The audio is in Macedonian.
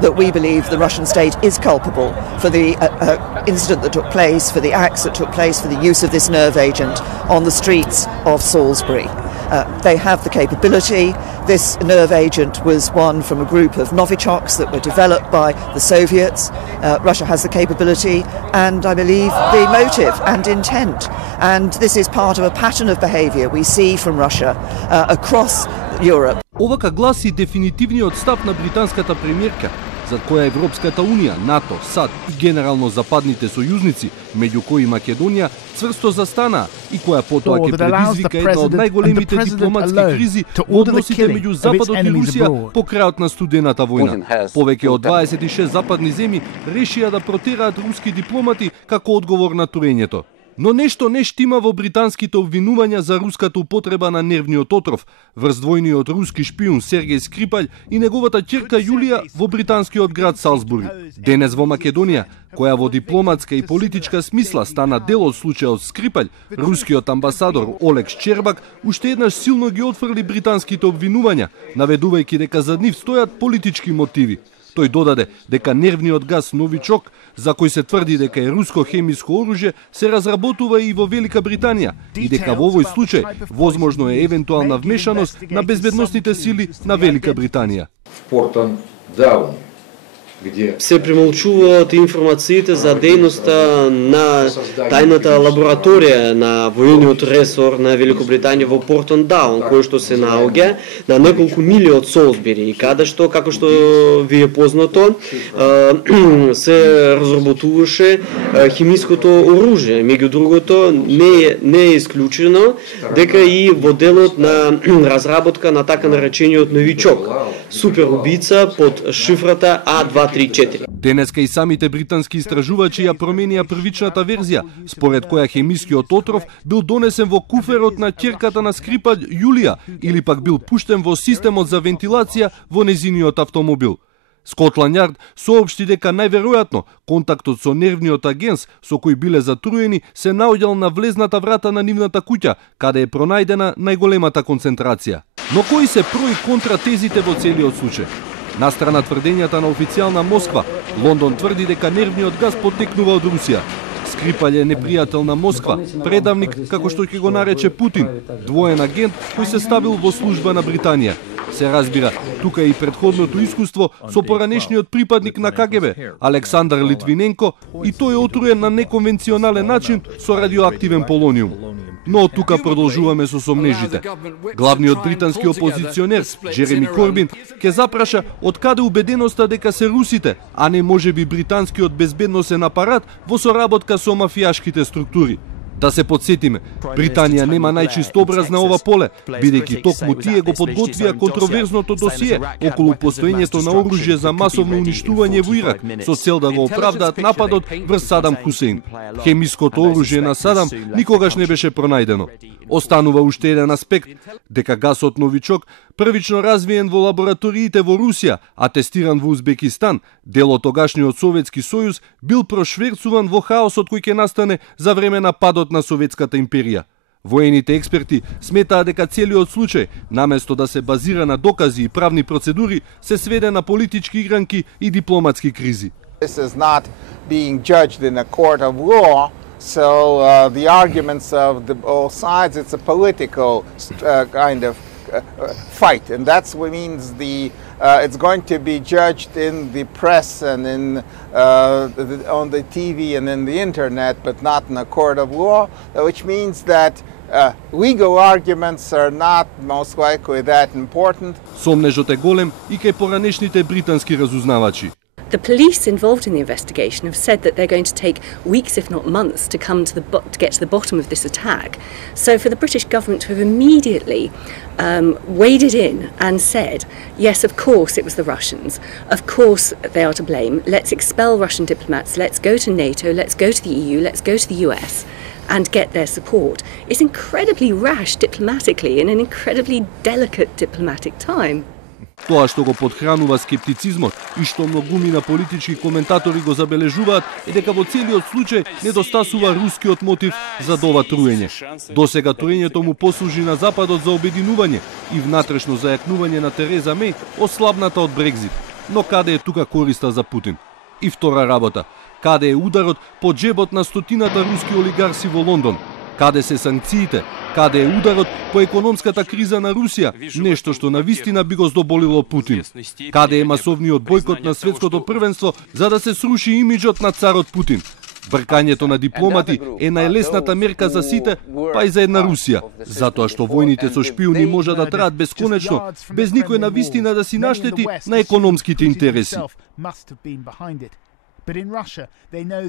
That we believe the Russian state is culpable for the incident that took place, for the acts that took place, for the use of this nerve agent on the streets of Salisbury. They have the capability. This nerve agent was one from a group of Novichoks that were developed by the Soviets. Russia has the capability and, I believe, the motive and intent. And this is part of a pattern of behaviour we see from Russia across Europe. Овака гласи дефинитивниот став на британската премиерка, за која Европската унија, НАТО, САД и генерално западните сојузници, меѓу кои Македонија, цврсто застанаа и која потоа ќе предизвика една од најголемите дипломатски кризи во односите меѓу Западот и Русија по крајот на студената војна. Повеќе од 26 западни земји решија да протераат руски дипломати како одговор на турењето. Но нешто не штима во британските обвинувања за руската употреба на нервниот отров врз двојниот руски шпион Сергеј Скрипалј и неговата ќерка Јулија во британскиот град Салзбури. Денес во Македонија, која во дипломатска и политичка смисла стана дел од случајот Скрипалј, рускиот амбасадор Олег Шчербак уште еднаш силно ги отфрли британските обвинувања, наведувајќи дека за нив стојат политички мотиви. Тој додаде дека нервниот газ Новичок, за кој се тврди дека е руско хемиско оружје, се разработува и во Велика Британија и дека во овој случај возможно е евентуална вмешаност на безбедносните сили на Велика Британија. Се премолчуваат информациите за дејноста на тајната лабораторија на војниот ресор на Великобританија во Портон Даун, кој што се наоѓа на неколку милји од Солсбери и каде што, како што ви е познато, се разработуваше хемиското оружје. Меѓу другото, не е исклучено дека и во делот на разработка на така наречениот Новичок, суперубица под шифрата А234. Денеска и самите британски истражувачи ја променија првичната верзија, според која хемискиот отров бил донесен во куферот на ќерката на Скрипалј Јулија или пак бил пуштен во системот за вентилација во незиниот автомобил. Скотланд Јард соопшти дека најверојатно контактот со нервниот агент со кој биле затруени се наоѓал на влезната врата на нивната куќа, каде е пронајдена најголемата концентрација. Но кои се про и контра тезите во целиот случај? Настрана тврдењата на официјална Москва, Лондон тврди дека нервниот газ потекнува од Русија. Скрипалј е непријател на Москва, предавник, како што ќе го нарече Путин, двоен агент кој се ставил во служба на Британија. Се разбира, тука и предходното искуство со поранешниот припадник на КГБ, Александар Литвиненко, и тој е отруен на неконвенционален начин со радиоактивен полониум. Но тука продолжуваме со сомнежите. Главниот британски опозиционер, Джереми Корбин, ќе запраша од каде убеденоста дека се русите, а не можеби британскиот безбедносен апарат во соработка со мафијашките структури. Да се подсетиме, Британија нема најчист образ на ова поле, бидејќи токму тие го подготвија контроверзното досие околу постоењето на оружје за масовно уништување во Ирак, со цел да го оправдаат нападот врз Садам Хусеин. Хемиското оружје на Садам никогаш не беше пронајдено. Останува уште еден аспект, дека гасот Новичок, првично развиен во лабораториите во Русија, а тестиран во Узбекистан, дел од тогашниот Советски сојуз, бил прошверцуван во хаосот кој ќе настане за време на падот на Советската империја. Воените експерти сметаат дека целиот случај, наместо да се базира на докази и правни процедури, се сведе на политички игранки и дипломатски кризи. This is not being judged in a court of law. So the arguments of both sides, it's a political kind of fight, and that's what means it's going to be judged in the press and on the TV and in the internet, but not in a court of law, which means that legal arguments are not most likely that important. Сомнежот е голем и кај поранешните британски разузнавачи. The police involved in the investigation have said that they're going to take weeks, if not months, to get to the bottom of this attack. So for the British government to have immediately waded in and said, yes, of course it was the Russians, of course they are to blame, let's expel Russian diplomats, let's go to NATO, let's go to the EU, let's go to the US and get their support, is incredibly rash diplomatically in an incredibly delicate diplomatic time. Тоа што го подхранува скептицизмот и што многумина политички коментатори го забележуваат е дека во целиот случај недостасува рускиот мотив за ова труење. Досега труењето му послужи на Западот за обединување и внатрешно зајакнување на Тереза Меј, ослабната од Брекзит. Но каде е тука користа за Путин? И втора работа, каде е ударот по джебот на стотината руски олигарси во Лондон? Каде се санкциите? Каде е ударот по економската криза на Русија, нешто што навистина би го здоболило Путин? Каде е масовниот бойкот на светското првенство за да се сруши имиџот на царот Путин? Бркањето на дипломати е најлесната мерка за сите, па и за една Русија, затоа што војните со шпиони може да траат бесконечно, без никој навистина да си наштети на економските интереси. But in Russia, they know